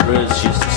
Praise Jesus।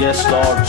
Yes, Lord.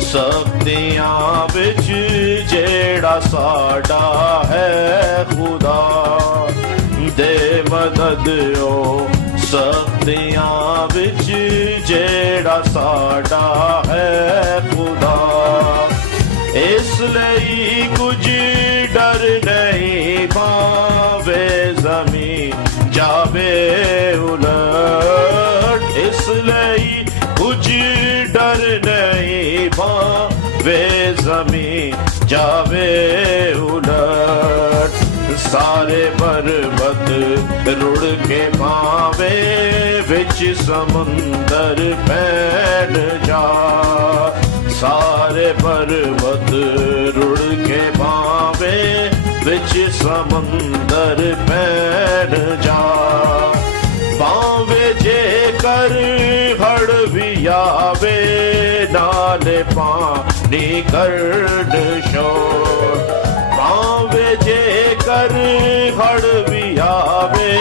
سختیاں وچ جیڑا ساڈا ہے خدا دے مدد او سختیاں وچ جیڑا ساڈا ہے خدا اس لئی کچھ ڈر نہیں پاوے زمین جاوے الٹ اس لئی کچھ ڈر نہیں پاوے زمین جاوے الٹ سارے پروت رڑ کے پاوے وچ سمندر پین جا سارے پروت رڑ کے پاوے وچ سمندر پین جا پاوے جے کر ہڑ بھی آوے نالے پانی کرد شور پاوے جے کر ہڑ بھی آوے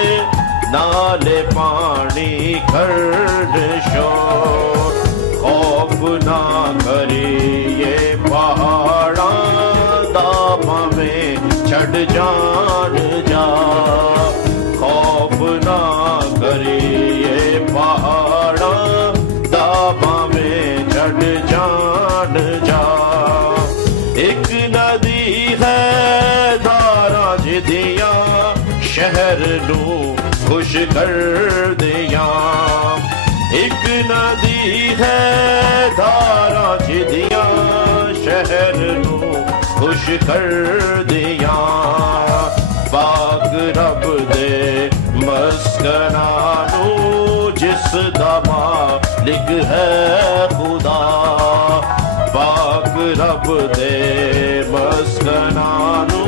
نالے پانی کرد شور خوف نہ کریے پہاڑاں دا میں چھڑ جان جا خوف نہ کریے پہاڑاں دا میں چھڑ جان جا ایک ندی ہے دھاراں جدیاں شہر نو خوش کر دیاں ایک ندی ہے دھاراں جدیاں شہر نو خوش کر دیاں پاک رب دے مسکناں نو جس دا مالک ہے خدا پاک رب دے مسکناں نو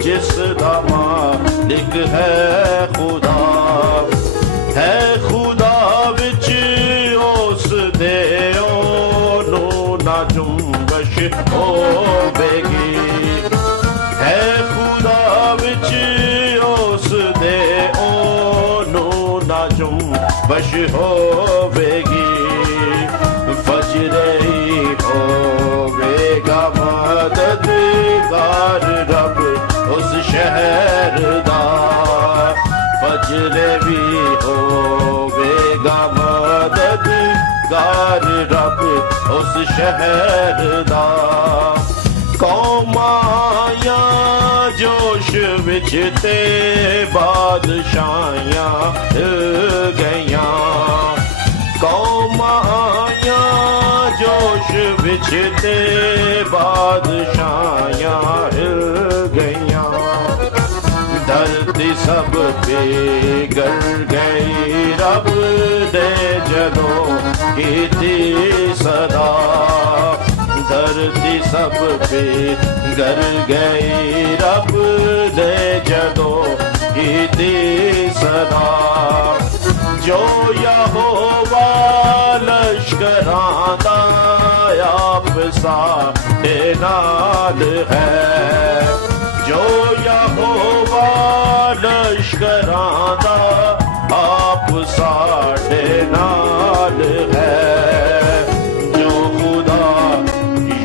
جس دا مالک ہے خدا ہے خدا وچ اس دے نو نہ جنبش ہوے گی ہے خدا وچ اس دے نو نہ جنبش ہوے گی فجرے ہوے گا مددگار رب اس شہر دا فجرے بھی ہوے گا مددگار رب اس شہر دا قوماں جوش وچ تے بادشاہیاں گئیاں قوماں جوش وچ تے بادشاہیاں گئیاں دھرتی سب پگھل گئی رب دے جدوں کیتی صدا دھرتی سب پگھل گئی رب دے جدوں کیتی صدا جو یہوہ لشکراں دا آپ ساڈے نال ہے جو یہوہ لشکراں دا آپ ساڈے نال ہے جو خدا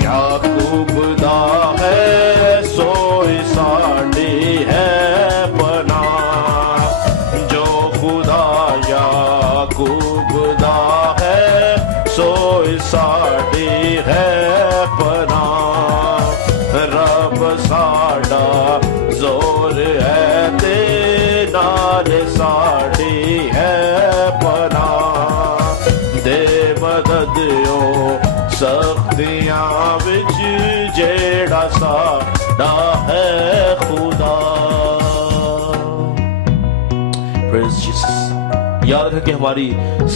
یعقوب دا ہے سوئی ساڈی ہے پناہ جو خدا یعقوب دا ہے سوئی ساڈی ہے پناہ رب ساڈا زور ہے تے نال ساڈی ہے پناہ دے مدد او سختیاں وچ جیڑا ساڈا ہے خدا پریز جیسس یاد رکھیں ہماری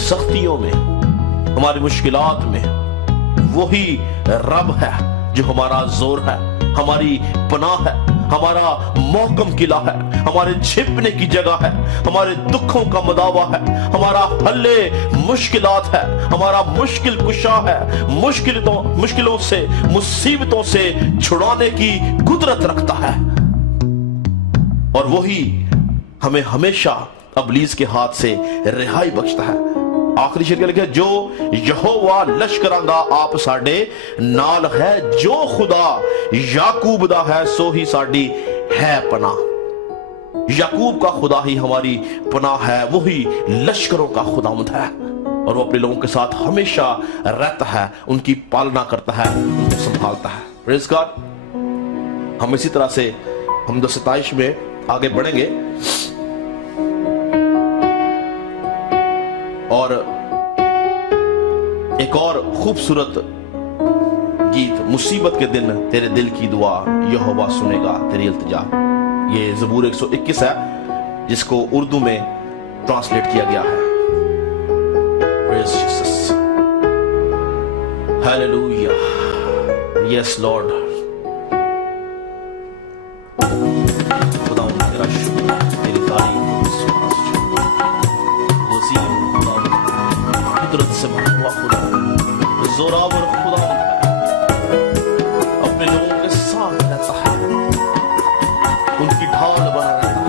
سختیوں میں ہماری مشکلات میں وہی رب ہے جو ہمارا زور ہے ہماری پناہ ہے ہمارا محکم قلعہ ہے ہمارے چھپنے کی جگہ ہے ہمارے دکھوں کا مداوا ہے ہمارا حل مشکلات ہے ہمارا مشکل کشا ہے مشکلوں سے مصیبتوں سے چھڑانے کی قدرت رکھتا ہے اور وہی ہمیں ہمیشہ ابلیس کے ہاتھ سے رہائی بخشتا ہے آخری شعر کیا لکھا ہے؟ جو یہوہ لشکراں دا آپ ساڈے نال ہے، جو خدا یعقوب دا ہے سو ہی ساڈی ہے پناہ۔ یعقوب کا خدا ہی ہماری پناہ ہے، وہی لشکروں کا خداوند ہے، اور وہ اپنے لوگوں کے ساتھ ہمیشہ رہتا ہے، ان کی پالنا کرتا ہے، ان کو سنبھالتا ہے۔ پریز گاڈ۔ ہم اسی طرح سے حمد و ستائش میں آگے بڑھیں گے، اور ایک اور خوبصورت گیت، مصیبت کے دن تیرے دل کی دعا یہوہ سنے گا تیری التجا، یہ زبور 121 ہے جس کو اردو میں ٹرانسلیٹ کیا گیا ہے۔ Praise Jesus. Hallelujah. Yes Lord. خداوند تیرا شکر، تیری تعریف، وسیع خداوند، قدرت سے بھرا ہوا خداوند، زوراور خداوند اپنے لوگوں کے ساتھ رہتا ہے، ان کی ڈھال بنا رہتا ہے۔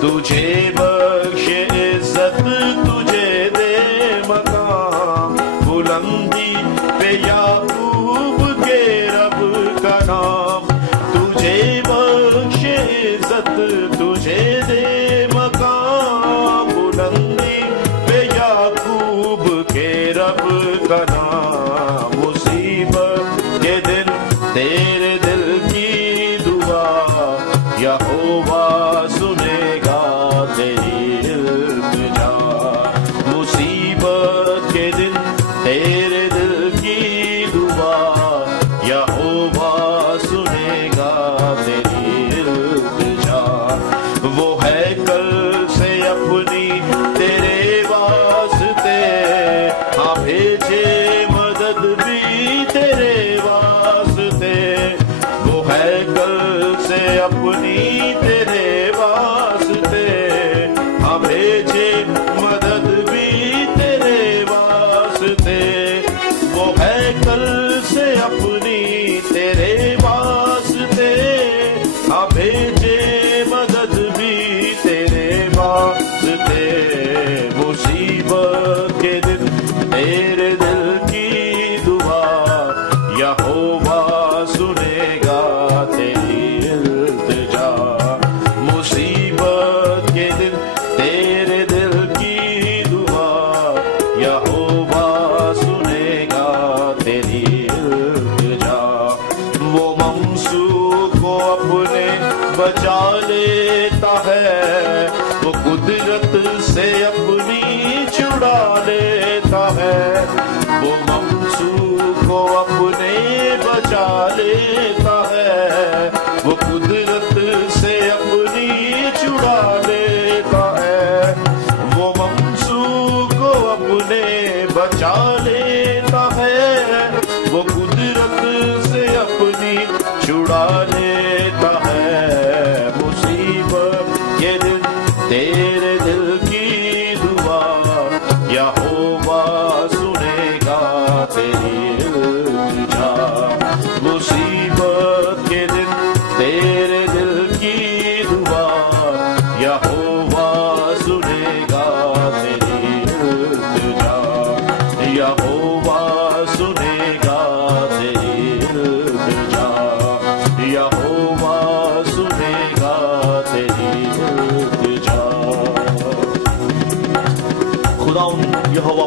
تجھے بخش عزت، تجھے دے مقام، بلندی پہ یعقوب کے رب کا نام، تجھے بخش عزت، تجھے دے مقام، بلندی پہ یعقوب کے رب کا نام۔ مصیبت کے دن تیرے دل کی دعا یہوہ سنے گا تیری التجا، مصیبت کے دن تیرے دل کی دعا یہوہ سنے گا تیری التجا۔ وہ ہے کل سے اپنی تیرے واسطے، ہاں بھیجے مدد بھی تیرے واسطے، وہ ہے کل سے اپنی تیرے واسطے، ہاں بھیجے مدد بھی تیرے واسطے، وہ ہے کل سے اپنی تیرے واسطے، ہاں بھیجے مدد بھی تیرے واسطے۔ مصیبت کے دن تیرے دل کی دعا یہوہ سنے گا تیری التجا، مصیبت کے دن تیرے دل کی دعا یہوہ سنے گا تیری التجا۔ وہ ممسوک کو اپنے بچا لیتا ہے، وہ قدرت سے اپنی چھڑا لیتا ہے، وہ ممسوک کو اپنے بچا لیتا ہے، وہ قدرت سے اپنی چھڑا لیتا ہے، وہ ممسوک کو اپنے بچا لیتا ہے، وہ قدرت سے اپنی چھڑا لیتا ہے۔ مصیبت کے دن تیرے دل کی دعا یہوہ سنے گا تیری التجا، مصیبت کے دن تیرے دل کی دعا یہوہ سنے گا تیری التجا، یہوہ سنے گا تیری التجا، یہوہ سنے گا تیری التجا۔ خداوند یہوہ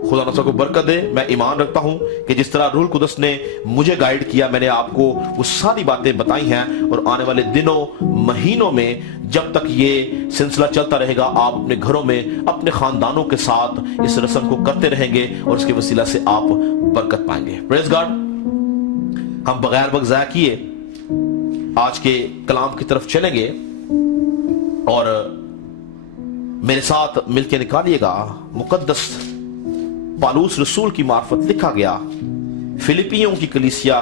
خدا نصر کو برکت دے. میں ایمان رکھتا ہوں کہ جس طرح روح القدس نے مجھے گائیڈ کیا، میں نے آپ کو وہ ساری باتیں بتائی ہیں، اور آنے والے دنوں مہینوں میں جب تک یہ سلسلہ چلتا رہے گا، آپ اپنے گھروں میں اپنے خاندانوں کے ساتھ اس رسم کو کرتے رہیں گے اور اس کے وسیلہ سے آپ برکت پائیں گے. پریز گاڈ. ہم بغیر وقت ضائع کیے آج کے کلام کی طرف چلیں گے، اور میرے ساتھ مل کے نکالیے گا مقدس پالوس رسول کی معرفت لکھا گیا فلپیوں کی کلیسیا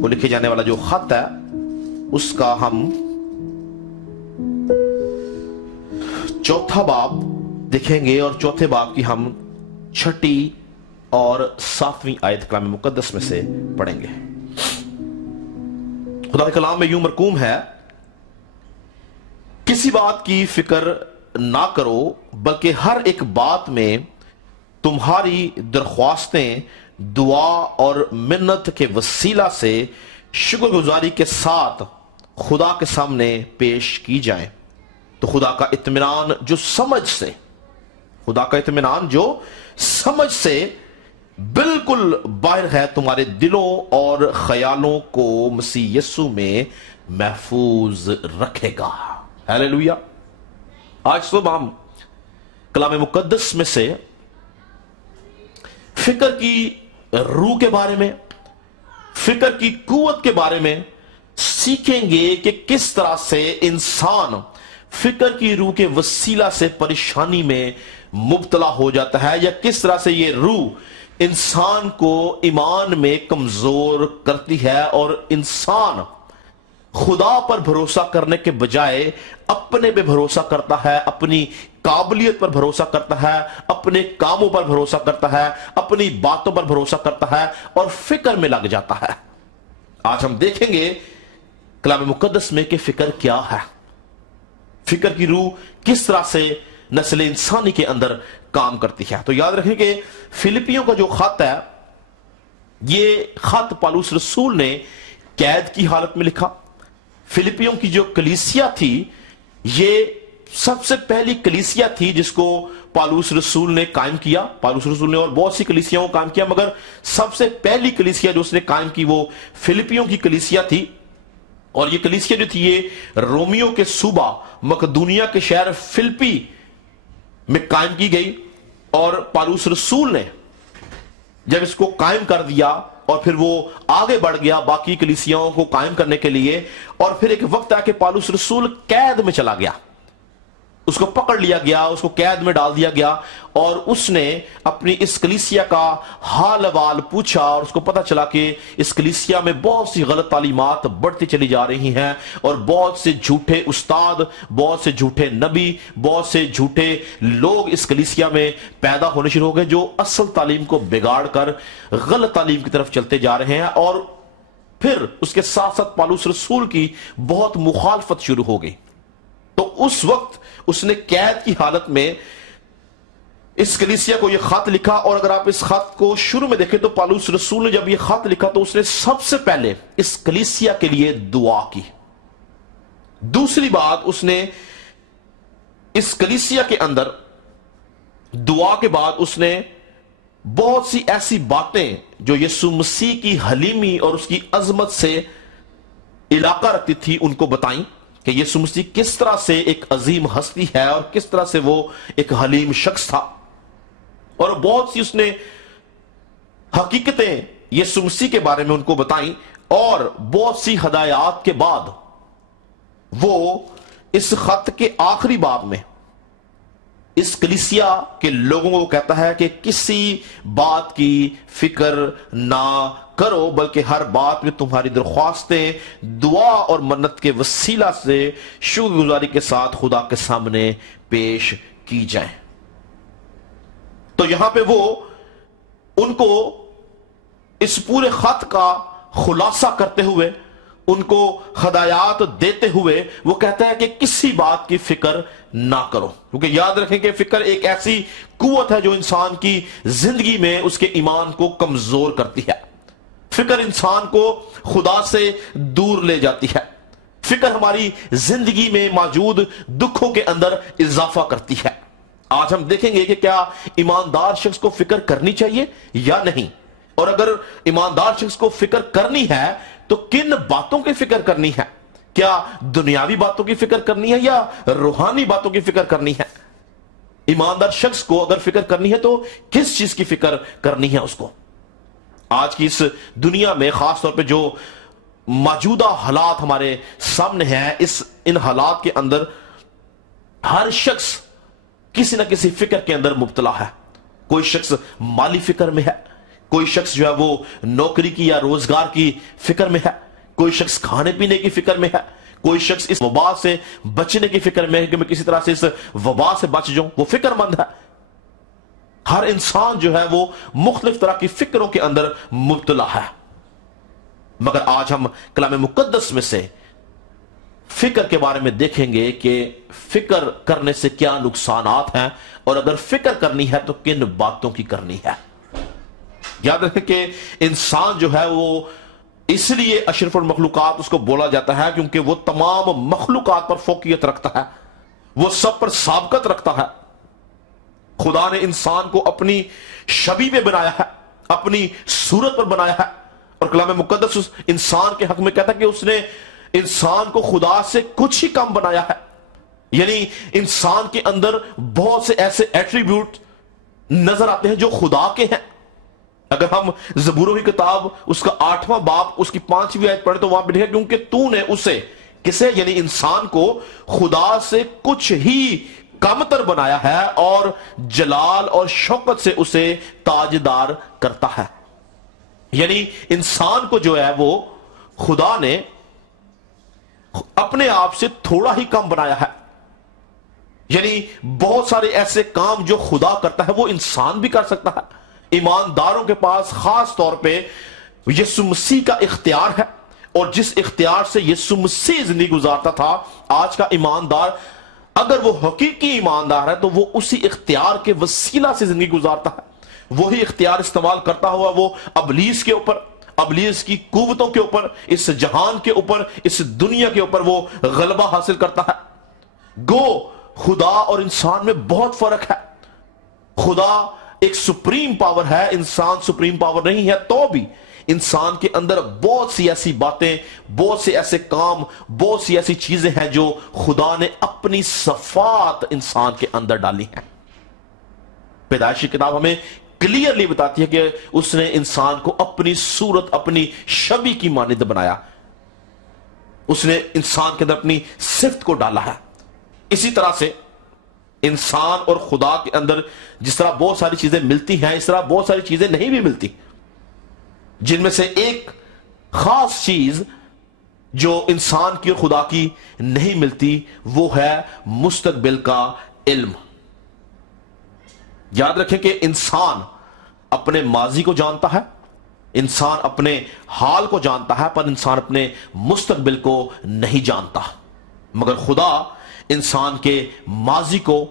کو لکھے جانے والا جو خط ہے، اس کا ہم 4 باب دیکھیں گے، اور 4 باب کی ہم 6 اور 7 آیت کلام مقدس میں سے پڑھیں گے. خدا کے کلام میں یوں مرقوم ہے، کسی بات کی فکر نہ کرو، بلکہ ہر ایک بات میں تمہاری درخواستیں دعا اور منت کے وسیلہ سے شکر گزاری کے ساتھ خدا کے سامنے پیش کی جائیں، تو خدا کا اطمینان جو سمجھ سے بالکل باہر ہے تمہارے دلوں اور خیالوں کو مسیح یسوع میں محفوظ رکھے گا. ہیلیلویا. آج صبح ہم کلام مقدس میں سے فکر کی روح کے بارے میں، فکر کی قوت کے بارے میں سیکھیں گے کہ کس طرح سے انسان فکر کی روح کے وسیلہ سے پریشانی میں مبتلا ہو جاتا ہے، یا کس طرح سے یہ روح انسان کو ایمان میں کمزور کرتی ہے، اور انسان خدا پر بھروسہ کرنے کے بجائے اپنے پہ بھروسہ کرتا ہے، اپنی قابلیت پر بھروسہ کرتا ہے، اپنے کاموں پر بھروسہ کرتا ہے، اپنی باتوں پر بھروسہ کرتا ہے اور فکر میں لگ جاتا ہے. آج ہم دیکھیں گے کلام مقدس میں کہ فکر کیا ہے، فکر کی روح کس طرح سے نسل انسانی کے اندر کام کرتی ہے. تو یاد رکھیں کہ فلپیوں کا جو خط ہے، یہ خط پالوس رسول نے قید کی حالت میں لکھا. فلپیوں کی جو کلیسیا تھی، یہ سب سے پہلی کلیسیا تھی جس کو پالوس رسول نے قائم کیا. پالوس رسول نے اور بہت سی کلیسیاں کو قائم کیا، مگر سب سے پہلی کلیسیا جو اس نے قائم کی وہ فلپیوں کی کلیسیا تھی. اور یہ کلیسیا جو تھی یہ رومیوں کے صوبہ مقدونیہ کے شہر فلپی میں قائم کی گئی. اور پالوس رسول نے جب اس کو قائم کر دیا اور پھر وہ آگے بڑھ گیا باقی کلیسیاؤں کو قائم کرنے کے لیے، اور پھر ایک وقت آ کے پالوس رسول قید میں چلا گیا، اس کو پکڑ لیا گیا، اس کو قید میں ڈال دیا گیا، اور اس نے اپنی اس کلیسیا کا حال احوال پوچھا، اور اس کو پتا چلا کہ اس کلیسیا میں بہت سی غلط تعلیمات بڑھتی چلی جا رہی ہیں، اور بہت سے جھوٹے استاد، بہت سے جھوٹے نبی، بہت سے جھوٹے لوگ اس کلیسیا میں پیدا ہونے شروع ہو گئے جو اصل تعلیم کو بگاڑ کر غلط تعلیم کی طرف چلتے جا رہے ہیں. اور پھر اس کے ساتھ ساتھ پالوس رسول کی بہت مخالفت شروع ہو گئی. تو اس وقت اس نے قید کی حالت میں اس کلیسیا کو یہ خط لکھا. اور اگر آپ اس خط کو شروع میں دیکھیں تو پالوس رسول نے جب یہ خط لکھا تو اس نے سب سے پہلے اس کلیسیا کے لیے دعا کی. دوسری بات، اس نے اس کلیسیا کے اندر دعا کے بعد اس نے بہت سی ایسی باتیں جو یسوع مسیح کی حلیمی اور اس کی عظمت سے علاقہ رکھتی تھی ان کو بتائیں کہ یسوع مسیح کس طرح سے ایک عظیم ہستی ہے اور کس طرح سے وہ ایک حلیم شخص تھا. اور بہت سی اس نے حقیقتیں یسوع مسیح کے بارے میں ان کو بتائیں، اور بہت سی ہدایات کے بعد وہ اس خط کے آخری باب میں اس کلیسیا کے لوگوں کو کہتا ہے کہ کسی بات کی فکر نہ کرو، بلکہ ہر بات میں تمہاری درخواستیں دعا اور منت کے وسیلہ سے شکر گزاری کے ساتھ خدا کے سامنے پیش کی جائیں. تو یہاں پہ وہ ان کو اس پورے خط کا خلاصہ کرتے ہوئے، ان کو ہدایات دیتے ہوئے وہ کہتا ہے کہ کسی بات کی فکر نہ کرو. کیونکہ یاد رکھیں کہ فکر ایک ایسی قوت ہے جو انسان کی زندگی میں اس کے ایمان کو کمزور کرتی ہے. فکر انسان کو خدا سے دور لے جاتی ہے. فکر ہماری زندگی میں موجود دکھوں کے اندر اضافہ کرتی ہے. آج ہم دیکھیں گے کہ کیا ایماندار شخص کو فکر کرنی چاہیے یا نہیں، اور اگر ایماندار شخص کو فکر کرنی ہے تو کن باتوں کی فکر کرنی ہے؟ کیا دنیاوی باتوں کی فکر کرنی ہے یا روحانی باتوں کی فکر کرنی ہے؟ ایماندار شخص کو اگر فکر کرنی ہے تو کس چیز کی فکر کرنی ہے اس کو؟ آج کی اس دنیا میں خاص طور پہ جو موجودہ حالات ہمارے سامنے ہیں، ان حالات کے اندر ہر شخص کسی نہ کسی فکر کے اندر مبتلا ہے۔ کوئی شخص مالی فکر میں ہے، کوئی شخص جو ہے وہ نوکری کی یا روزگار کی فکر میں ہے، کوئی شخص کھانے پینے کی فکر میں ہے، کوئی شخص اس وبا سے بچنے کی فکر میں ہے کہ میں کسی طرح سے اس وبا سے بچ جاؤں، وہ فکر مند ہے۔ ہر انسان جو ہے وہ مختلف طرح کی فکروں کے اندر مبتلا ہے، مگر آج ہم کلام مقدس میں سے فکر کے بارے میں دیکھیں گے کہ فکر کرنے سے کیا نقصانات ہیں، اور اگر فکر کرنی ہے تو کن باتوں کی کرنی ہے۔ یاد رکھیں کہ انسان جو ہے وہ اس لیے اشرف المخلوقات اس کو بولا جاتا ہے کیونکہ وہ تمام مخلوقات پر فوقیت رکھتا ہے، وہ سب پر سابقت رکھتا ہے۔ خدا نے انسان کو اپنی شبیہ میں بنایا ہے، اپنی صورت پر بنایا ہے، اور کلام مقدس اس انسان کے حق میں کہتا ہے کہ اس نے انسان کو خدا سے کچھ ہی کم بنایا ہے۔ یعنی انسان کے اندر بہت سے ایسے ایٹریبیوٹ نظر آتے ہیں جو خدا کے ہیں۔ اگر ہم زبوروں کی کتاب اس کا 8واں باب اس کی 5ویں آیت پڑھیں تو وہاں پہ لکھا ہے کیونکہ تو نے اسے، کسے؟ یعنی انسان کو خدا سے کچھ ہی کم تر بنایا ہے اور جلال اور شوکت سے اسے تاجدار کرتا ہے۔ یعنی انسان کو جو ہے وہ خدا نے اپنے آپ سے تھوڑا ہی کم بنایا ہے۔ یعنی بہت سارے ایسے کام جو خدا کرتا ہے وہ انسان بھی کر سکتا ہے۔ ایمانداروں کے پاس خاص طور پہ یسوع مسیح کا اختیار ہے، اور جس اختیار سے یسوع مسیح زندگی گزارتا تھا، آج کا ایماندار اگر وہ حقیقی ایماندار ہے تو وہ اسی اختیار کے وسیلہ سے زندگی گزارتا ہے۔ وہی اختیار استعمال کرتا ہوا وہ ابلیس کے اوپر، ابلیس کی قوتوں کے اوپر، اس جہان کے اوپر، اس دنیا کے اوپر وہ غلبہ حاصل کرتا ہے۔ گو خدا اور انسان میں بہت فرق ہے۔ خدا ایک سپریم پاور ہے، انسان سپریم پاور نہیں ہے، تو بھی انسان کے اندر بہت سی ایسی باتیں، بہت سے ایسے کام، بہت سی ایسی چیزیں ہیں جو خدا نے اپنی صفات انسان کے اندر ڈالی ہیں۔ پیدائش کی کتاب ہمیں کلیئرلی بتاتی ہے کہ اس نے انسان کو اپنی صورت، اپنی شبیہ کی مانند بنایا۔ اس نے انسان کے اندر اپنی صفت کو ڈالا ہے۔ اسی طرح سے انسان اور خدا کے اندر جس طرح بہت ساری چیزیں ملتی ہیں، اس طرح بہت ساری چیزیں نہیں بھی ملتی، جن میں سے ایک خاص چیز جو انسان کی اور خدا کی نہیں ملتی وہ ہے مستقبل کا علم۔ یاد رکھیں کہ انسان اپنے ماضی کو جانتا ہے، انسان اپنے حال کو جانتا ہے، پر انسان اپنے مستقبل کو نہیں جانتا۔ مگر خدا انسان کے ماضی کو،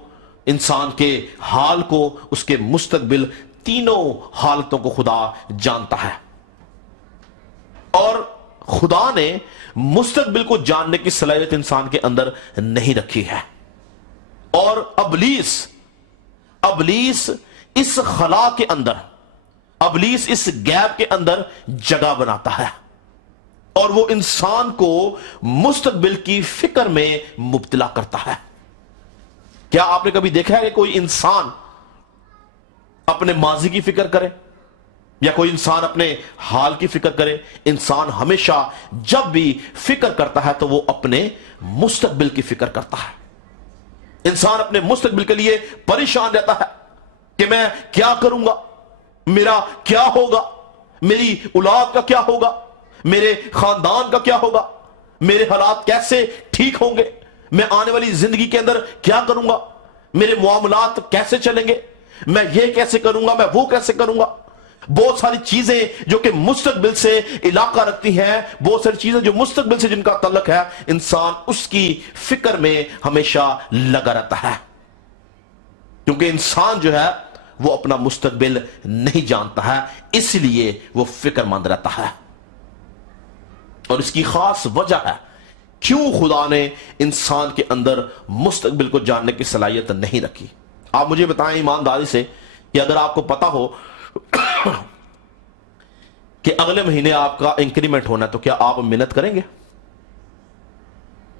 انسان کے حال کو، اس کے مستقبل، تینوں حالتوں کو خدا جانتا ہے۔ اور خدا نے مستقبل کو جاننے کی صلاحیت انسان کے اندر نہیں رکھی ہے۔ اور ابلیس اس خلا کے اندر، ابلیس اس گیپ کے اندر جگہ بناتا ہے، اور وہ انسان کو مستقبل کی فکر میں مبتلا کرتا ہے۔ کیا آپ نے کبھی دیکھا ہے کہ کوئی انسان اپنے ماضی کی فکر کرے یا کوئی انسان اپنے حال کی فکر کرے؟ انسان ہمیشہ جب بھی فکر کرتا ہے تو وہ اپنے مستقبل کی فکر کرتا ہے۔ انسان اپنے مستقبل کے لیے پریشان رہتا ہے کہ میں کیا کروں گا، میرا کیا ہوگا، میری اولاد کا کیا ہوگا، میرے خاندان کا کیا ہوگا، میرے حالات کیسے ٹھیک ہوں گے، میں آنے والی زندگی کے اندر کیا کروں گا، میرے معاملات کیسے چلیں گے، میں یہ کیسے کروں گا، میں وہ کیسے کروں گا۔ بہت ساری چیزیں جو کہ مستقبل سے علاقہ رکھتی ہیں، بہت ساری چیزیں جو مستقبل سے جن کا تعلق ہے، انسان اس کی فکر میں ہمیشہ لگا رہتا ہے، کیونکہ انسان جو ہے وہ اپنا مستقبل نہیں جانتا ہے، اس لیے وہ فکر مند رہتا ہے۔ اور اس کی خاص وجہ ہے کیوں خدا نے انسان کے اندر مستقبل کو جاننے کی صلاحیت نہیں رکھی۔ آپ مجھے بتائیں ایمانداری سے کہ اگر آپ کو پتا ہو کہ اگلے مہینے آپ کا انکریمنٹ ہونا ہے تو کیا آپ محنت کریں گے؟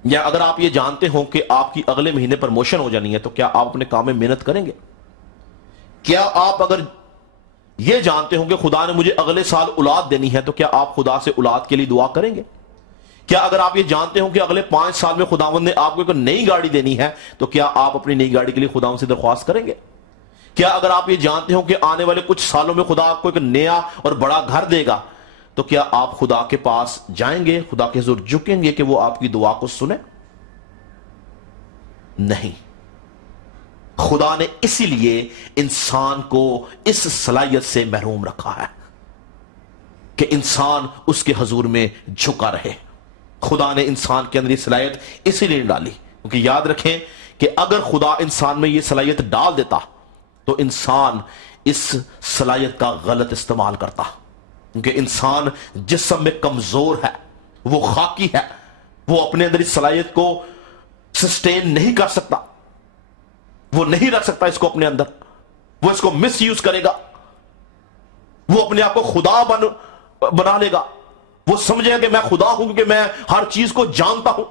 یا اگر آپ یہ جانتے ہو کہ آپ کی اگلے مہینے پروموشن ہو جانی ہے تو کیا آپ اپنے کام میں محنت کریں گے؟ کیا آپ اگر یہ جانتے ہو کہ خدا نے مجھے اگلے سال اولاد دینی ہے تو کیا آپ خدا سے اولاد کے لیے دعا کریں گے؟ کیا اگر آپ یہ جانتے ہو کہ اگلے 5 سال میں خداوند نے آپ کو ایک نئی گاڑی دینی ہے تو کیا آپ اپنی نئی گاڑی کے لیے خداوند سے درخواست کریں گے؟ کیا اگر آپ یہ جانتے ہو کہ آنے والے کچھ سالوں میں خدا آپ کو ایک نیا اور بڑا گھر دے گا تو کیا آپ خدا کے پاس جائیں گے، خدا کے حضور جھکیں گے کہ وہ آپ کی دعا کو سنیں؟ نہیں۔ خدا نے اسی لیے انسان کو اس صلاحیت سے محروم رکھا ہے کہ انسان اس کے حضور میں جھکا رہے۔ خدا نے انسان کے اندر یہ صلاحیت اسی لیے ڈالی کیونکہ یاد رکھیں کہ اگر خدا انسان میں یہ صلاحیت ڈال دیتا تو انسان اس صلاحیت کا غلط استعمال کرتا، کیونکہ انسان جسم میں کمزور ہے، وہ خاکی ہے، وہ اپنے اندر اس صلاحیت کو سسٹین نہیں کر سکتا، وہ نہیں رکھ سکتا اس کو اپنے اندر، وہ اس کو مس یوز کرے گا، وہ اپنے آپ کو خدا بنا لے گا، وہ سمجھے گا کہ میں خدا ہوں کیونکہ میں ہر چیز کو جانتا ہوں،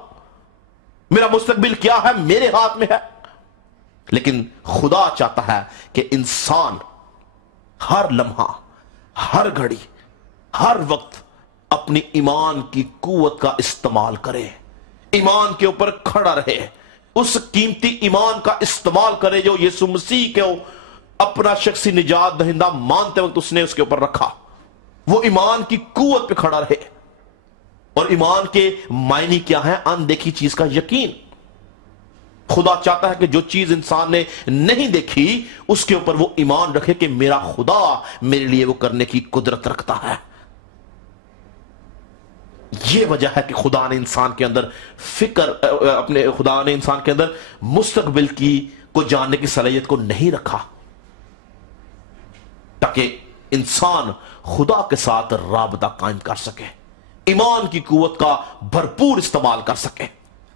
میرا مستقبل کیا ہے میرے ہاتھ میں ہے۔ لیکن خدا چاہتا ہے کہ انسان ہر لمحہ، ہر گھڑی، ہر وقت اپنی ایمان کی قوت کا استعمال کرے، ایمان کے اوپر کھڑا رہے، اس قیمتی ایمان کا استعمال کرے جو یسوع مسیح کو اپنا شخصی نجات دہندہ مانتے وقت اس نے اس کے اوپر رکھا، وہ ایمان کی قوت پہ کھڑا رہے۔ اور ایمان کے معنی کیا ہے؟ اندیکھی چیز کا یقین۔ خدا چاہتا ہے کہ جو چیز انسان نے نہیں دیکھی اس کے اوپر وہ ایمان رکھے کہ میرا خدا میرے لیے وہ کرنے کی قدرت رکھتا ہے۔ یہ وجہ ہے کہ خدا نے انسان کے اندر خدا نے انسان کے اندر مستقبل کو جاننے کی صلاحیت کو نہیں رکھا تاکہ انسان خدا کے ساتھ رابطہ قائم کر سکے، ایمان کی قوت کا بھرپور استعمال کر سکے،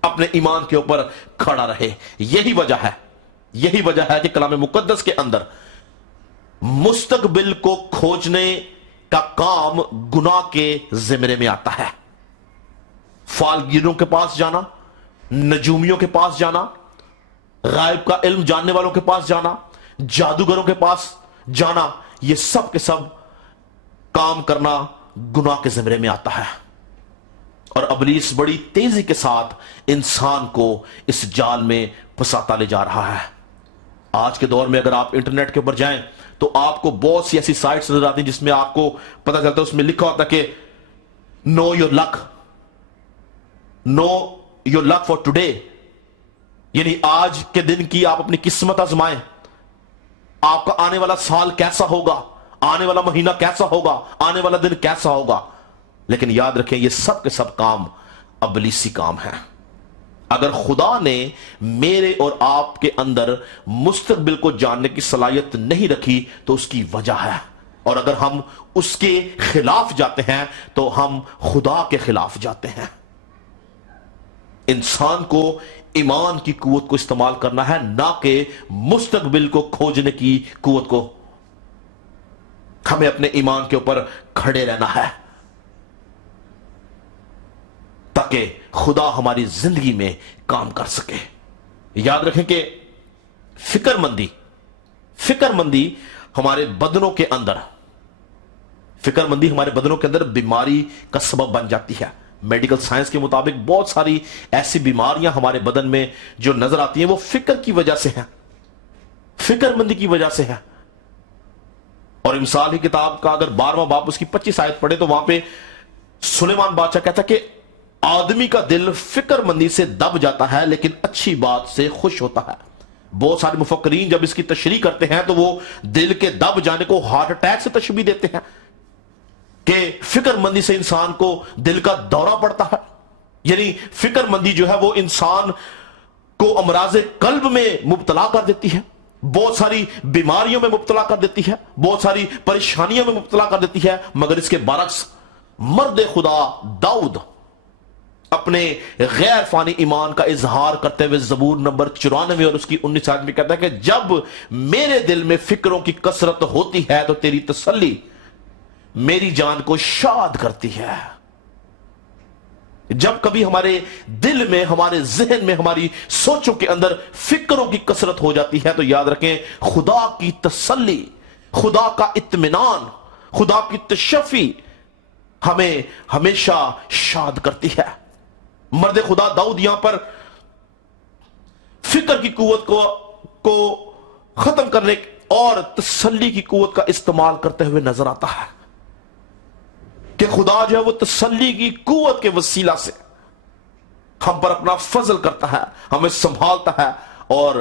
اپنے ایمان کے اوپر کھڑا رہے۔ یہی وجہ ہے کہ کلام مقدس کے اندر مستقبل کو کھوجنے کا کام گناہ کے زمرے میں آتا ہے۔ فالگیروں کے پاس جانا، نجومیوں کے پاس جانا، غائب کا علم جاننے والوں کے پاس جانا، جادوگروں کے پاس جانا، یہ سب کے سب کام کرنا گناہ کے زمرے میں آتا ہے۔ اور ابلیس بڑی تیزی کے ساتھ انسان کو اس جال میں پھنساتا لے جا رہا ہے۔ آج کے دور میں اگر آپ انٹرنیٹ کے اوپر جائیں تو آپ کو بہت سی ایسی سائٹس نظر آتی ہیں جس میں آپ کو پتہ چلتا ہے، اس میں لکھا ہوتا ہے کہ know your luck for today, یعنی آج کے دن کی آپ اپنی قسمت آزمائیں، آپ کا آنے والا سال کیسا ہوگا، آنے والا مہینہ کیسا ہوگا، آنے والا دن کیسا ہوگا۔ لیکن یاد رکھیں یہ سب کے سب کام ابلیسی کام ہے۔ اگر خدا نے میرے اور آپ کے اندر مستقبل کو جاننے کی صلاحیت نہیں رکھی تو اس کی وجہ ہے، اور اگر ہم اس کے خلاف جاتے ہیں تو ہم خدا کے خلاف جاتے ہیں۔ انسان کو ایمان کی قوت کو استعمال کرنا ہے، نہ کہ مستقبل کو کھوجنے کی قوت کو۔ ہمیں اپنے ایمان کے اوپر کھڑے رہنا ہے تاکہ خدا ہماری زندگی میں کام کر سکے۔ یاد رکھیں کہ فکر مندی ہمارے بدنوں کے اندر بیماری کا سبب بن جاتی ہے۔ میڈیکل سائنس کے مطابق بہت ساری ایسی بیماریاں ہمارے بدن میں جو نظر آتی ہیں وہ فکر کی وجہ سے ہیں، فکر مندی کی وجہ سے ہے۔ اور امثال کی کتاب کا اگر 12واں باب اس کی 25 آیت پڑھے تو وہاں پہ سلیمان بادشاہ کہتا ہے کہ آدمی کا دل فکر مندی سے دب جاتا ہے لیکن اچھی بات سے خوش ہوتا ہے۔ بہت سارے مفکرین جب اس کی تشریح کرتے ہیں تو وہ دل کے دب جانے کو ہارٹ اٹیک سے تشبیہ دیتے ہیں کہ فکر مندی سے انسان کو دل کا دورہ پڑتا ہے، یعنی فکر مندی جو ہے وہ انسان کو امراض قلب میں مبتلا کر دیتی ہے، بہت ساری بیماریوں میں مبتلا کر دیتی ہے، بہت ساری پریشانیوں میں مبتلا کر دیتی ہے۔ مگر اس کے برعکس مرد خدا داؤد اپنے غیر فانی ایمان کا اظہار کرتے ہوئے زبور نمبر 94 اور اس کی 19 آیت میں کہتا ہے کہ جب میرے دل میں فکروں کی کثرت ہوتی ہے تو تیری تسلی میری جان کو شاد کرتی ہے. جب کبھی ہمارے دل میں، ہمارے ذہن میں، ہماری سوچوں کے اندر فکروں کی کثرت ہو جاتی ہے تو یاد رکھیں خدا کی تسلی، خدا کا اطمینان، خدا کی تشفی ہمیں ہمیشہ شاد کرتی ہے. مرد خدا داؤد یہاں پر فکر کی قوت کو ختم کرنے اور تسلی کی قوت کا استعمال کرتے ہوئے نظر آتا ہے کہ خدا جو ہے وہ تسلی کی قوت کے وسیلہ سے ہم پر اپنا فضل کرتا ہے، ہمیں سنبھالتا ہے اور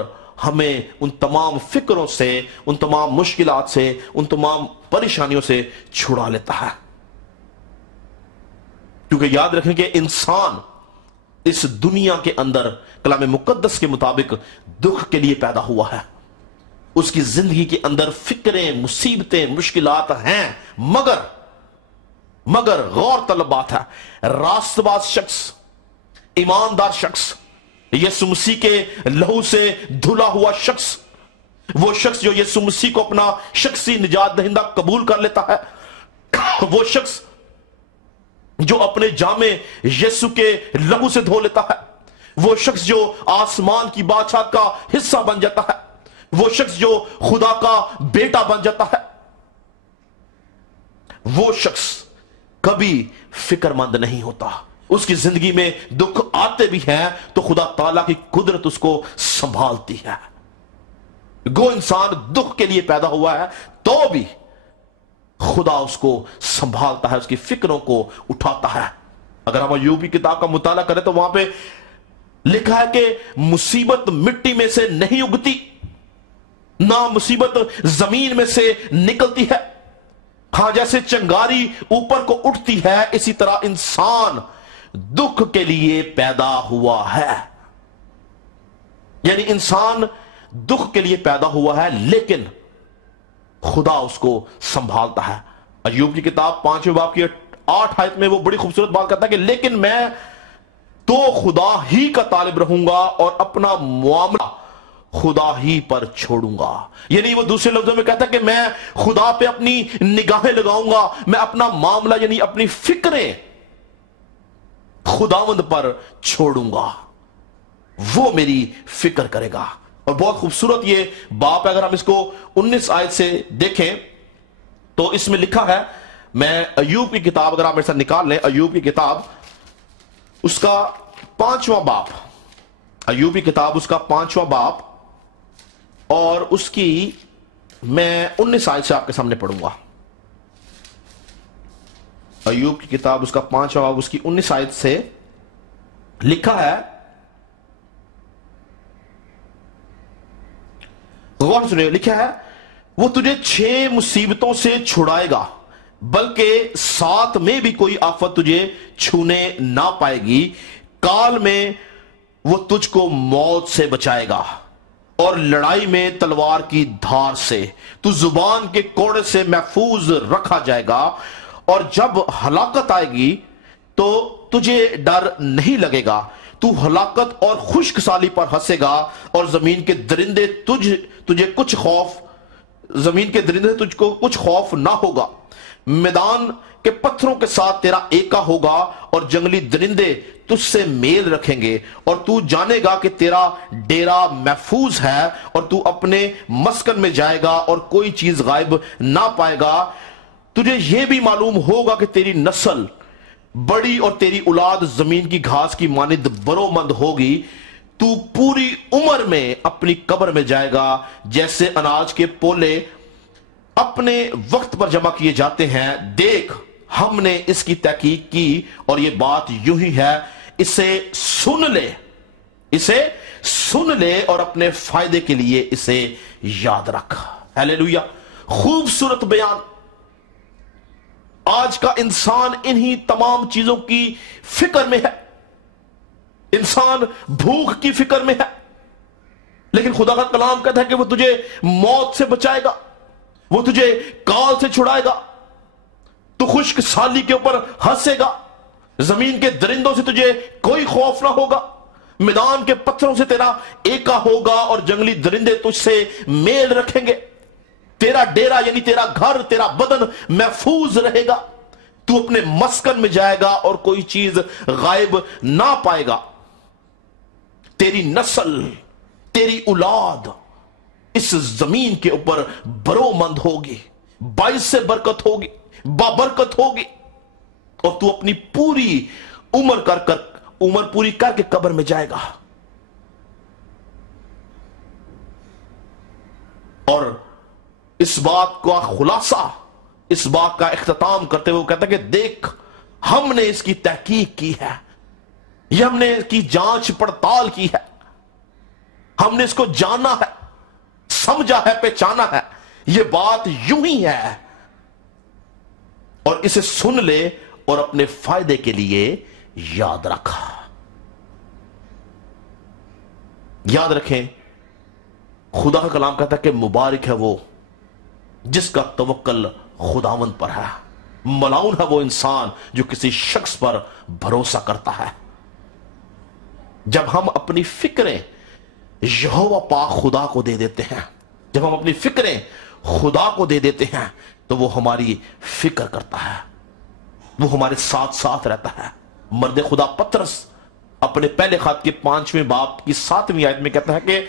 ہمیں ان تمام فکروں سے، ان تمام مشکلات سے، ان تمام پریشانیوں سے چھڑا لیتا ہے. کیونکہ یاد رکھیں کہ انسان اس دنیا کے اندر کلام مقدس کے مطابق دکھ کے لیے پیدا ہوا ہے. اس کی زندگی کے اندر فکریں، مصیبتیں، مشکلات ہیں، مگر غور طلب بات ہے، راست باز شخص، ایماندار شخص، یسوع مسیح کے لہو سے دھلا ہوا شخص، وہ شخص جو یسوع مسیح کو اپنا شخصی نجات دہندہ قبول کر لیتا ہے، وہ شخص جو اپنے جامے یسوع کے لہو سے دھو لیتا ہے، وہ شخص جو آسمان کی بادشاہت کا حصہ بن جاتا ہے، وہ شخص جو خدا کا بیٹا بن جاتا ہے، وہ شخص کبھی فکر مند نہیں ہوتا. اس کی زندگی میں دکھ آتے بھی ہیں تو خدا تعالیٰ کی قدرت اس کو سنبھالتی ہے. گو انسان دکھ کے لیے پیدا ہوا ہے تو بھی خدا اس کو سنبھالتا ہے، اس کی فکروں کو اٹھاتا ہے. اگر ہم ایوب کی کتاب کا مطالعہ کریں تو وہاں پہ لکھا ہے کہ مصیبت مٹی میں سے نہیں اگتی، نہ مصیبت زمین میں سے نکلتی ہے. ہاں جیسے چنگاری اوپر کو اٹھتی ہے اسی طرح انسان دکھ کے لیے پیدا ہوا ہے. یعنی انسان دکھ کے لیے پیدا ہوا ہے لیکن خدا اس کو سنبھالتا ہے. ایوب کی کتاب 5 باب کی 8 آیت میں وہ بڑی خوبصورت بات کرتا ہے کہ لیکن میں تو خدا ہی کا طالب رہوں گا اور اپنا معاملہ خدا ہی پر چھوڑوں گا. یعنی وہ دوسرے لفظوں میں کہتا ہے کہ میں خدا پہ اپنی نگاہیں لگاؤں گا، میں اپنا معاملہ یعنی اپنی فکریں خداوند پر چھوڑوں گا، وہ میری فکر کرے گا. اور بہت خوبصورت یہ باپ ہے. اگر ہم اس کو 19 آیت سے دیکھیں تو اس میں لکھا ہے، میں ایوب کی کتاب اگر آپ میرے ساتھ نکال لیں، ایوب کی کتاب اس کا 5واں باپ، ایوب کی کتاب اس کا 5واں باپ اور اس کی میں 19 آیت سے آپ کے سامنے پڑھوں گا. ایوب کی کتاب اس کا 5واں باب اس کی 19 آیت سے لکھا ہے، غور سنیے، لکھا ہے وہ تجھے 6 مصیبتوں سے چھڑائے گا بلکہ 7 میں بھی کوئی آفت تجھے چھونے نہ پائے گی. کال میں وہ تجھ کو موت سے بچائے گا اور لڑائی میں تلوار کی دھار سے. تو زبان کے کوڑے سے محفوظ رکھا جائے گا اور جب ہلاکت آئے گی تو تجھے ڈر نہیں لگے گا. تو ہلاکت اور خشک سالی پر ہنسے گا اور زمین کے درندے تجھے کچھ خوف، زمین کے درندے تجھ کو کچھ خوف نہ ہوگا. میدان کے پتھروں کے ساتھ تیرا ایکا ہوگا اور جنگلی درندے تجھ سے میل رکھیں گے. اور تو جانے گا کہ تیرا ڈیرا محفوظ ہے اور تو اپنے مسکن میں جائے گا اور کوئی چیز غائب نہ پائے گا. تجھے یہ بھی معلوم ہوگا کہ تیری نسل بڑی اور تیری اولاد زمین کی گھاس کی مانند برومند ہوگی. تو پوری عمر میں اپنی قبر میں جائے گا جیسے اناج کے پولے اپنے وقت پر جمع کیے جاتے ہیں. دیکھ ہم نے اس کی تحقیق کی اور یہ بات یوں ہی ہے. اسے سن لے، اسے سن لے اور اپنے فائدے کے لیے اسے یاد رکھ. ہیلیلویا، خوبصورت بیان. آج کا انسان انہی تمام چیزوں کی فکر میں ہے. انسان بھوک کی فکر میں ہے لیکن خدا کا کلام کہتا ہے کہ وہ تجھے موت سے بچائے گا، وہ تجھے کال سے چھڑائے گا. تو خشک سالی کے اوپر ہنسے گا، زمین کے درندوں سے تجھے کوئی خوف نہ ہوگا، میدان کے پتھروں سے تیرا ایکا ہوگا، اور جنگلی درندے تجھ سے میل رکھیں گے۔ تیرا ڈیرا یعنی تیرا گھر، تیرا بدن محفوظ رہے گا۔ تو اپنے مسکن میں جائے گا اور کوئی چیز غائب نہ پائے گا۔ تیری نسل، تیری اولاد اس زمین کے اوپر برومند ہوگی، باعث سے برکت ہوگی، بابرکت ہوگی، اور تو اپنی پوری عمر پوری کر کے قبر میں جائے گا۔ اور اس بات کا خلاصہ، اس بات کا اختتام کرتے ہوئے وہ کہتا ہے کہ دیکھ، ہم نے اس کی تحقیق کی ہے، یہ ہم نے اس کی جانچ پڑتال کی ہے، ہم نے اس کو جانا ہے، سمجھا ہے، پہچانا ہے، یہ بات یوں ہی ہے، اور اسے سن لے اور اپنے فائدے کے لیے یاد رکھا۔ یاد رکھیں، خدا کا کلام کہتا ہے کہ مبارک ہے وہ جس کا توکل خداوند پر ہے، ملعون ہے وہ انسان جو کسی شخص پر بھروسہ کرتا ہے۔ جب ہم اپنی فکریں یہوہ پاک خدا کو دے دیتے ہیں، جب ہم اپنی فکریں خدا کو دے دیتے ہیں، تو وہ ہماری فکر کرتا ہے، وہ ہمارے ساتھ ساتھ رہتا ہے۔ مرد خدا پطرس اپنے پہلے خط کے 5ویں باب کی 7ویں آیت میں کہتا ہے کہ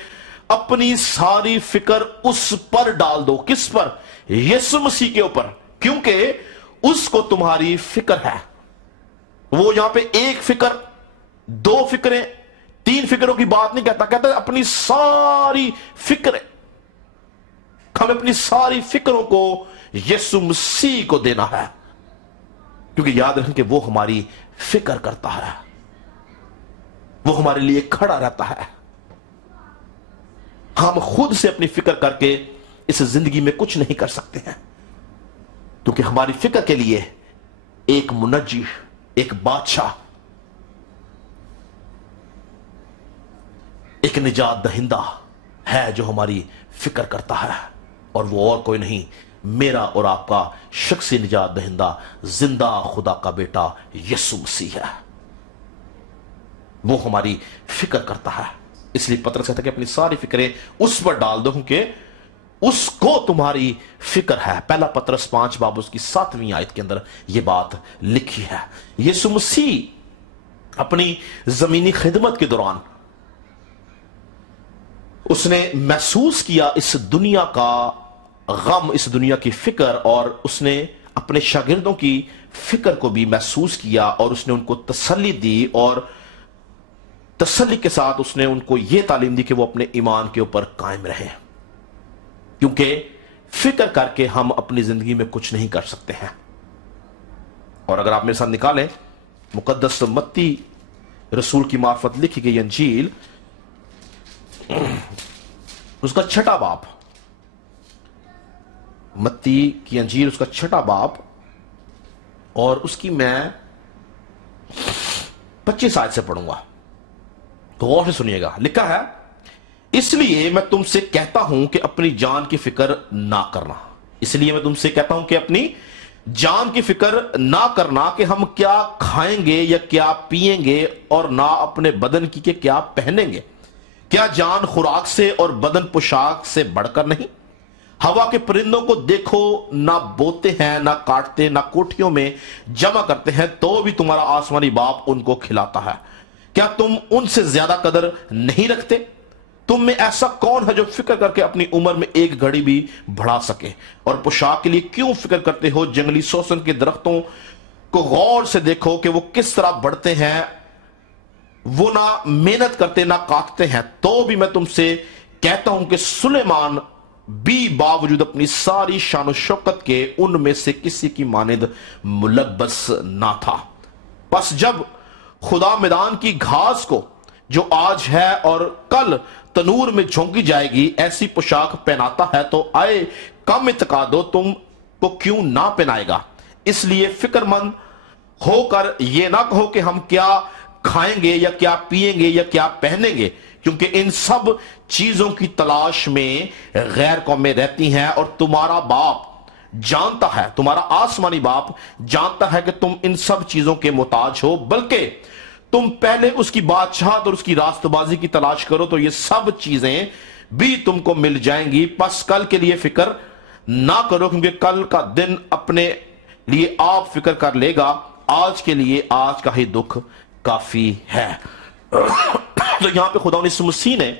اپنی ساری فکر اس پر ڈال دو۔ کس پر؟ یسوع مسیح کے اوپر، کیونکہ اس کو تمہاری فکر ہے۔ وہ یہاں پہ ایک فکر، 2 فکریں، 3 فکروں کی بات نہیں کہتا، کہتا ہے اپنی ساری فکریں، ہمیں اپنی ساری فکروں کو یسوع مسیح کو دینا ہے، کیونکہ یاد رکھیں کہ وہ ہماری فکر کرتا ہے، وہ ہمارے لیے کھڑا رہتا ہے۔ ہم خود سے اپنی فکر کر کے اس زندگی میں کچھ نہیں کر سکتے ہیں، کیونکہ ہماری فکر کے لیے ایک منجی، ایک بادشاہ، ایک نجات دہندہ ہے جو ہماری فکر کرتا ہے، اور وہ اور کوئی نہیں، میرا اور آپ کا شخصی نجات دہندہ زندہ خدا کا بیٹا یسوع مسیح ہے۔ وہ ہماری فکر کرتا ہے، اس لیے پترس کہتا ہے کہ اپنی ساری فکریں اس پر ڈال دو کیونکہ اس کو تمہاری فکر ہے۔ پہلا پترس 5 باب اس کی 7ویں آیت کے اندر یہ بات لکھی ہے۔ یسوع مسیح اپنی زمینی خدمت کے دوران اس نے محسوس کیا اس دنیا کا غم، اس دنیا کی فکر، اور اس نے اپنے شاگردوں کی فکر کو بھی محسوس کیا، اور اس نے ان کو تسلی دی، اور تسلی کے ساتھ اس نے ان کو یہ تعلیم دی کہ وہ اپنے ایمان کے اوپر قائم رہیں، کیونکہ فکر کر کے ہم اپنی زندگی میں کچھ نہیں کر سکتے ہیں۔ اور اگر آپ میرے ساتھ نکالیں مقدس متی رسول کی معرفت لکھی گئی انجیل، اس کا 6واں باب، متی کی انجیل اس کا 6واں باب، اور اس کی میں 25 آیت سے پڑھوں گا، تو غور سے سنیے گا۔ لکھا ہے، اس لیے میں تم سے کہتا ہوں کہ اپنی جان کی فکر نہ کرنا۔ اس لیے میں تم سے کہتا ہوں کہ اپنی جان کی فکر نہ کرنا کہ ہم کیا کھائیں گے یا کیا پیئیں گے، اور نہ اپنے بدن کی کہ کیا پہنیں گے۔ کیا جان خوراک سے اور بدن پوشاک سے بڑھ کر نہیں؟ ہوا کے پرندوں کو دیکھو، نہ بوتے ہیں، نہ کاٹتے، نہ کوٹھیوں میں جمع کرتے ہیں، تو بھی تمہارا آسمانی باپ ان کو کھلاتا ہے۔ کیا تم ان سے زیادہ قدر نہیں رکھتے؟ تم میں ایسا کون ہے جو فکر کر کے اپنی عمر میں ایک گھڑی بھی بڑھا سکے؟ اور پوشاک کے لیے کیوں فکر کرتے ہو؟ جنگلی سوسن کے درختوں کو غور سے دیکھو کہ وہ کس طرح بڑھتے ہیں، وہ نہ محنت کرتے نہ کاٹتے ہیں، تو بھی میں تم سے کہتا ہوں کہ سلیمان بھی باوجود اپنی ساری شان و شوکت کے ان میں سے کسی کی مانند ملبس نہ تھا۔ پس جب خدا میدان کی گھاس کو جو آج ہے اور کل تنور میں جھونکی جائے گی ایسی پوشاک پہناتا ہے، تو آئے کم اعتقادو تم کو کیوں نہ پہنائے گا؟ اس لیے فکر مند ہو کر یہ نہ کہو کہ ہم کیا کھائیں گے یا کیا پیئیں گے یا کیا پہنیں گے، کیونکہ ان سب چیزوں کی تلاش میں غیر قومیں رہتی ہیں، اور تمہارا باپ جانتا ہے, تمہارا آسمانی باپ جانتا ہے کہ تم ان سب چیزوں کے محتاج ہو, بلکہ تم پہلے اس کی بادشاہت اور اس کی راست بازی کی تلاش کرو تو یہ سب چیزیں بھی تم کو مل جائیں گی. پس کل کے لیے فکر نہ کرو, کیونکہ کل کا دن اپنے لیے آپ فکر کر لے گا, آج کے لیے آج کا ہی دکھ کافی ہے. تو یہاں پہ خدا یسوع مسیح نے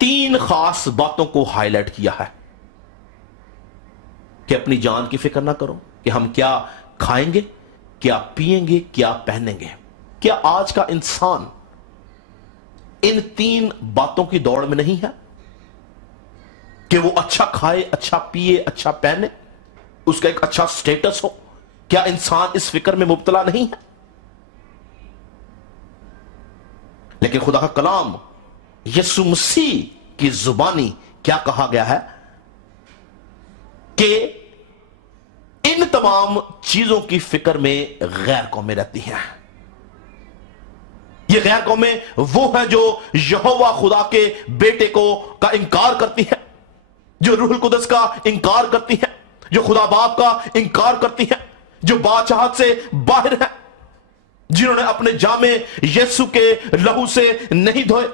3 خاص باتوں کو ہائی لائٹ کیا ہے کہ اپنی جان کی فکر نہ کرو کہ ہم کیا کھائیں گے, کیا پیئیں گے, کیا پہنیں گے. کیا آج کا انسان ان 3 باتوں کی دوڑ میں نہیں ہے کہ وہ اچھا کھائے, اچھا پیے, اچھا پہنے, اس کا ایک اچھا سٹیٹس ہو؟ کیا انسان اس فکر میں مبتلا نہیں ہے؟ لیکن خدا کا کلام یسوع مسیح کی زبانی کیا کہا گیا ہے کہ ان تمام چیزوں کی فکر میں غیر قومیں رہتی ہیں. یہ غیر قومیں وہ ہیں جو یہوہ خدا کے بیٹے کا انکار کرتی ہیں, جو روح القدس کا انکار کرتی ہیں, جو خدا باپ کا انکار کرتی ہیں, جو بادشاہت سے باہر ہیں, جنہوں نے اپنے جامے یسوع کے لہو سے نہیں دھوئے.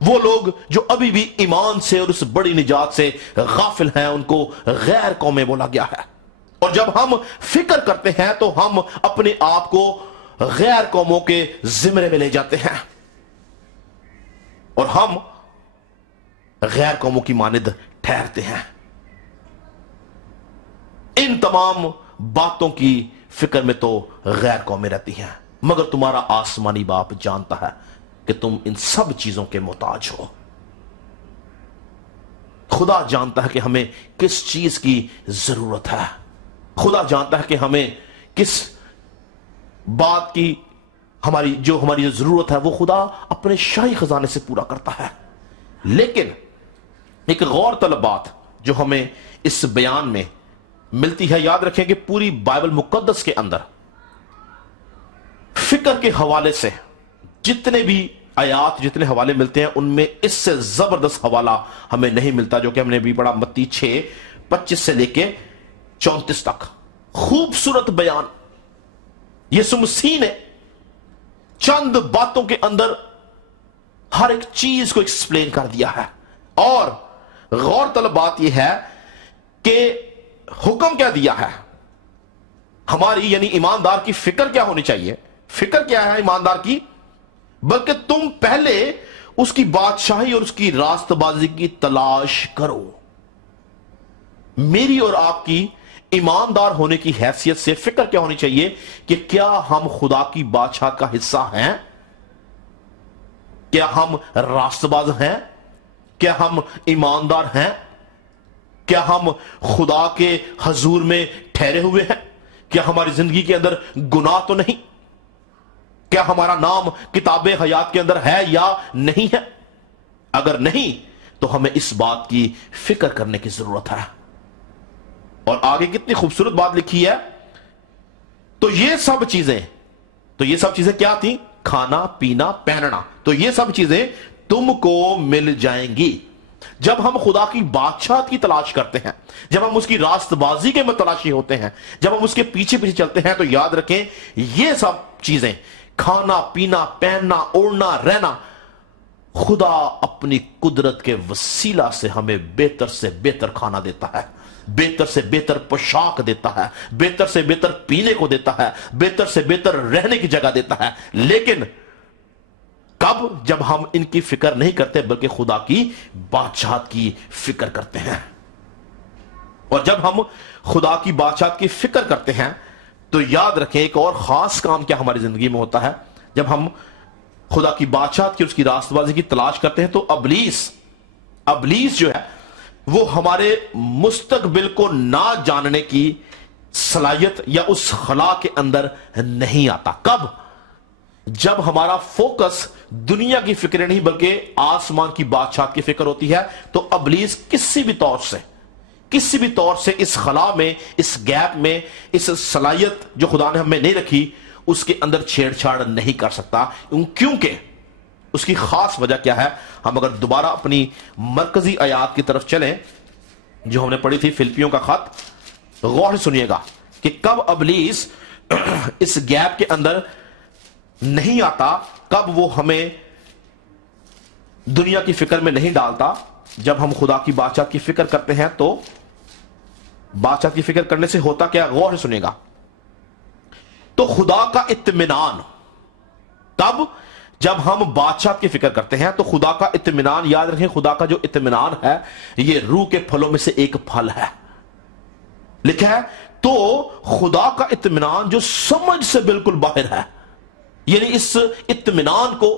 وہ لوگ جو ابھی بھی ایمان سے اور اس بڑی نجات سے غافل ہیں, ان کو غیر قومیں بولا گیا ہے. اور جب ہم فکر کرتے ہیں تو ہم اپنے آپ کو غیر قوموں کے زمرے میں لے جاتے ہیں اور ہم غیر قوموں کی مانند ٹھہرتے ہیں. ان تمام باتوں کی فکر میں تو غیر قومیں رہتی ہیں, مگر تمہارا آسمانی باپ جانتا ہے کہ تم ان سب چیزوں کے محتاج ہو. خدا جانتا ہے کہ ہمیں کس چیز کی ضرورت ہے. خدا جانتا ہے کہ ہمیں کس بات کی ہماری ضرورت ہے, وہ خدا اپنے شاہی خزانے سے پورا کرتا ہے. لیکن ایک غور طلب بات جو ہمیں اس بیان میں ملتی ہے, یاد رکھیں کہ پوری بائبل مقدس کے اندر فکر کے حوالے سے جتنے بھی آیات, جتنے حوالے ملتے ہیں, ان میں اس سے زبردست حوالہ ہمیں نہیں ملتا جو کہ ہم نے بھی پڑھا متی 6:25 سے لے کے 34 تک. خوبصورت بیان یسوع مسیح نے چند باتوں کے اندر ہر ایک چیز کو ایکسپلین کر دیا ہے. اور غور طلب بات یہ ہے کہ حکم کیا دیا ہے ہماری, یعنی ایماندار کی فکر کیا ہونی چاہیے. فکر کیا ہے ایماندار کی؟ بلکہ تم پہلے اس کی بادشاہی اور اس کی راست بازی کی تلاش کرو. میری اور آپ کی ایماندار ہونے کی حیثیت سے فکر کیا ہونی چاہیے کہ کیا ہم خدا کی بادشاہت کا حصہ ہیں, کیا ہم راست باز ہیں, کیا ہم ایماندار ہیں, کیا ہم خدا کے حضور میں ٹھہرے ہوئے ہیں, کیا ہماری زندگی کے اندر گناہ تو نہیں, کیا ہمارا نام کتاب حیات کے اندر ہے یا نہیں ہے. اگر نہیں تو ہمیں اس بات کی فکر کرنے کی ضرورت ہے. اور آگے کتنی خوبصورت بات لکھی ہے, تو یہ سب چیزیں کیا تھیں؟ کھانا, پینا, پہننا. تو یہ سب چیزیں تم کو مل جائیں گی. جب ہم خدا کی بادشاہت کی تلاش کرتے ہیں, جب ہم اس کی راست بازی کے متلاشی ہوتے ہیں, جب ہم اس کے پیچھے پیچھے چلتے ہیں, تو یاد رکھیں یہ سب چیزیں, کھانا, پینا, پہننا, اوڑھنا, رہنا, خدا اپنی قدرت کے وسیلہ سے ہمیں بہتر سے بہتر کھانا دیتا ہے, بہتر سے بہتر پوشاک دیتا ہے, بہتر سے بہتر پینے کو دیتا ہے, بہتر سے بہتر رہنے کی جگہ دیتا ہے. لیکن کب؟ جب ہم ان کی فکر نہیں کرتے بلکہ خدا کی بادشاہت کی فکر کرتے ہیں. اور جب ہم خدا کی بادشاہت کی فکر کرتے ہیں تو یاد رکھیں ایک اور خاص کام کیا ہماری زندگی میں ہوتا ہے. جب ہم خدا کی بادشاہت کی, اس کی راست بازی کی تلاش کرتے ہیں, تو ابلیس جو ہے وہ ہمارے مستقبل کو نہ جاننے کی صلاحیت یا اس خلا کے اندر نہیں آتا. کب؟ جب ہمارا فوکس دنیا کی فکر نہیں بلکہ آسمان کی بادشاہت کی فکر ہوتی ہے, تو ابلیس کسی بھی طور سے اس خلا میں, اس گیپ میں, اس صلاحیت جو خدا نے ہمیں نہیں رکھی, اس کے اندر چھیڑ چھاڑ نہیں کر سکتا. کیونکہ اس کی خاص وجہ کیا ہے؟ ہم اگر دوبارہ اپنی مرکزی آیات کی طرف چلیں جو ہم نے پڑھی تھی فلپیوں کا خط، غور سے سنیے گا کہ کب ابلیس اس گیپ کے اندر نہیں آتا، کب وہ ہمیں دنیا کی فکر میں نہیں ڈالتا۔ جب ہم خدا کی بادشاہت کی فکر کرتے ہیں تو بادشاہت کی فکر کرنے سے ہوتا کیا، غور سے سنیے گا۔ تو خدا کا اطمینان کب، جب ہم بادشاہت کی فکر کرتے ہیں تو خدا کا اطمینان، یاد رکھیں خدا کا جو اطمینان ہے یہ روح کے پھلوں میں سے ایک پھل ہے، لکھا ہے۔ تو خدا کا اطمینان جو سمجھ سے بالکل باہر ہے، یعنی اس اطمینان کو،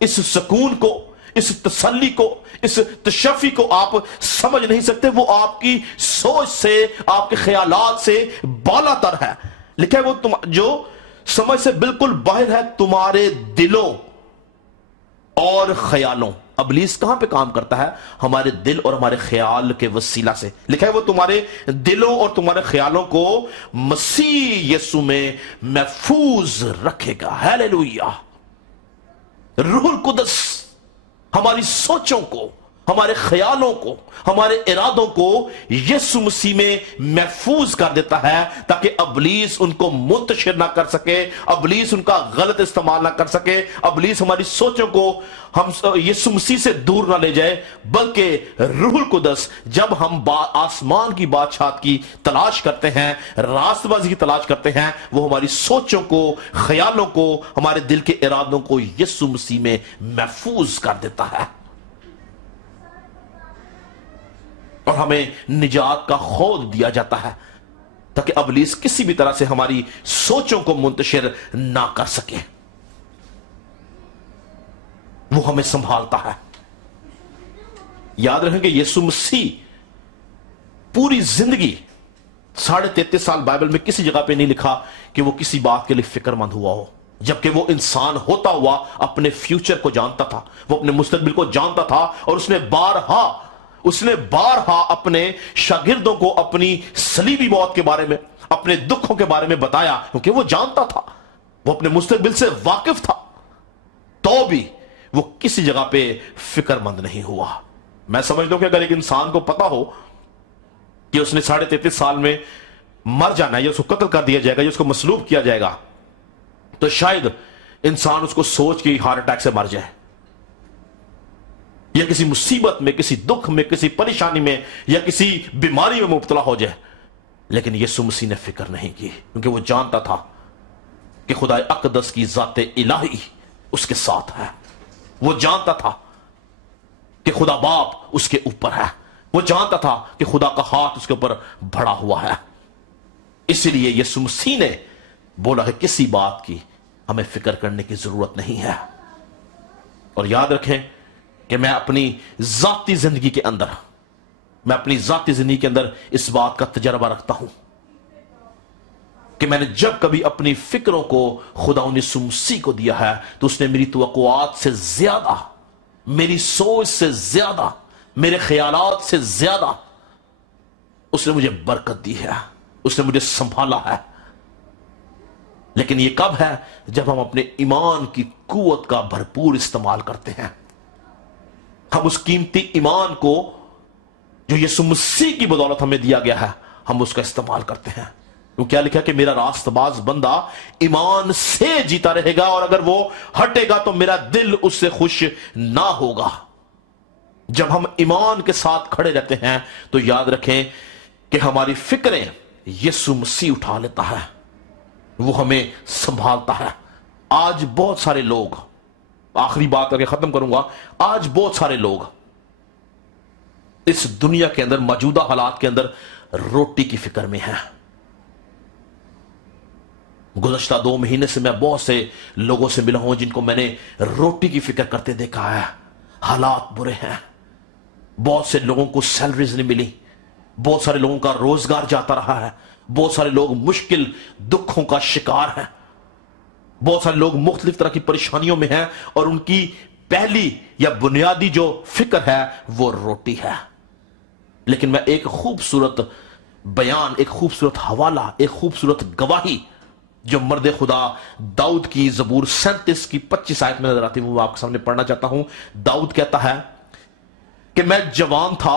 اس سکون کو، اس تسلی کو، اس تشفی کو آپ سمجھ نہیں سکتے، وہ آپ کی سوچ سے، آپ کے خیالات سے بالا تر ہے۔ لکھا ہے وہ جو سمجھ سے بالکل باہر ہے، تمہارے دلوں اور خیالوں۔ ابلیس کہاں پہ کام کرتا ہے؟ ہمارے دل اور ہمارے خیال کے وسیلہ سے۔ لکھا ہے وہ تمہارے دلوں اور تمہارے خیالوں کو مسیح یسوع میں محفوظ رکھے گا۔ ہیلیلویا۔ روح القدس ہماری سوچوں کو، ہمارے خیالوں کو، ہمارے ارادوں کو یسوع مسیح میں محفوظ کر دیتا ہے تاکہ ابلیس ان کو منتشر نہ کر سکے، ابلیس ان کا غلط استعمال نہ کر سکے، ابلیس ہماری سوچوں کو ہم یسوع مسیح سے دور نہ لے جائے، بلکہ روح القدس جب ہم آسمان کی بادشاہت کی تلاش کرتے ہیں، راست بازی کی تلاش کرتے ہیں، وہ ہماری سوچوں کو، خیالوں کو، ہمارے دل کے ارادوں کو یسوع مسیح میں محفوظ کر دیتا ہے، اور ہمیں نجات کا خود دیا جاتا ہے تاکہ ابلیس کسی بھی طرح سے ہماری سوچوں کو منتشر نہ کر سکے۔ وہ ہمیں سنبھالتا ہے۔ یاد رکھیں کہ یسوع مسیح پوری زندگی 33.5 سال بائبل میں کسی جگہ پہ نہیں لکھا کہ وہ کسی بات کے لیے فکر مند ہوا ہو، جبکہ وہ انسان ہوتا ہوا اپنے فیوچر کو جانتا تھا، وہ اپنے مستقبل کو جانتا تھا، اور اس نے بارہا اپنے شاگردوں کو اپنی صلیبی موت کے بارے میں، اپنے دکھوں کے بارے میں بتایا، کیونکہ وہ جانتا تھا، وہ اپنے مستقبل سے واقف تھا، تو بھی وہ کسی جگہ پہ فکر مند نہیں ہوا۔ میں سمجھتا ہوں کہ اگر ایک انسان کو پتا ہو کہ اس نے 33.5 سال میں مر جانا ہے، یا اس کو قتل کر دیا جائے گا، یا اس کو مصلوب کیا جائے گا، تو شاید انسان اس کو سوچ کے ہارٹ اٹیک سے مر جائے، یا کسی مصیبت میں، کسی دکھ میں، کسی پریشانی میں، یا کسی بیماری میں مبتلا ہو جائے۔ لیکن یسوع مسیح نے فکر نہیں کی، کیونکہ وہ جانتا تھا کہ خدا اقدس کی ذات الہی اس کے ساتھ ہے، وہ جانتا تھا کہ خدا باپ اس کے اوپر ہے، وہ جانتا تھا کہ خدا کا ہاتھ اس کے اوپر بڑھا ہوا ہے۔ اسی لیے یسوع مسیح نے بولا کہ کسی بات کی ہمیں فکر کرنے کی ضرورت نہیں ہے۔ اور یاد رکھیں کہ میں اپنی ذاتی زندگی کے اندر اس بات کا تجربہ رکھتا ہوں کہ میں نے جب کبھی اپنی فکروں کو خدا یسوع مسیح کو دیا ہے تو اس نے میری توقعات سے زیادہ، میری سوچ سے زیادہ، میرے خیالات سے زیادہ اس نے مجھے برکت دی ہے، اس نے مجھے سنبھالا ہے۔ لیکن یہ کب ہے؟ جب ہم اپنے ایمان کی قوت کا بھرپور استعمال کرتے ہیں۔ ہم اس قیمتی ایمان کو جو یسوع مسیح کی بدولت ہمیں دیا گیا ہے، ہم اس کا استعمال کرتے ہیں۔ وہ کیا لکھا کہ میرا راست باز بندہ ایمان سے جیتا رہے گا، اور اگر وہ ہٹے گا تو میرا دل اس سے خوش نہ ہوگا۔ جب ہم ایمان کے ساتھ کھڑے رہتے ہیں تو یاد رکھیں کہ ہماری فکریں یسوع مسیح اٹھا لیتا ہے، وہ ہمیں سنبھالتا ہے۔ آج بہت سارے لوگ، آخری بات کر کے ختم کروں گا، آج بہت سارے لوگ اس دنیا کے اندر، موجودہ حالات کے اندر روٹی کی فکر میں ہیں۔ گزشتہ 2 مہینے سے میں بہت سے لوگوں سے ملا ہوں جن کو میں نے روٹی کی فکر کرتے دیکھا ہے۔ حالات برے ہیں، بہت سے لوگوں کو سیلریز نہیں ملی، بہت سارے لوگوں کا روزگار جاتا رہا ہے، بہت سارے لوگ مشکل دکھوں کا شکار ہیں، بہت سارے لوگ مختلف طرح کی پریشانیوں میں ہیں، اور ان کی پہلی یا بنیادی جو فکر ہے وہ روٹی ہے۔ لیکن میں ایک خوبصورت بیان، ایک خوبصورت حوالہ، ایک خوبصورت گواہی جو مرد خدا داؤد کی زبور 37 کی 25 آیت میں نظر آتی ہے، وہ آپ کے سامنے پڑھنا چاہتا ہوں۔ داؤد کہتا ہے کہ میں جوان تھا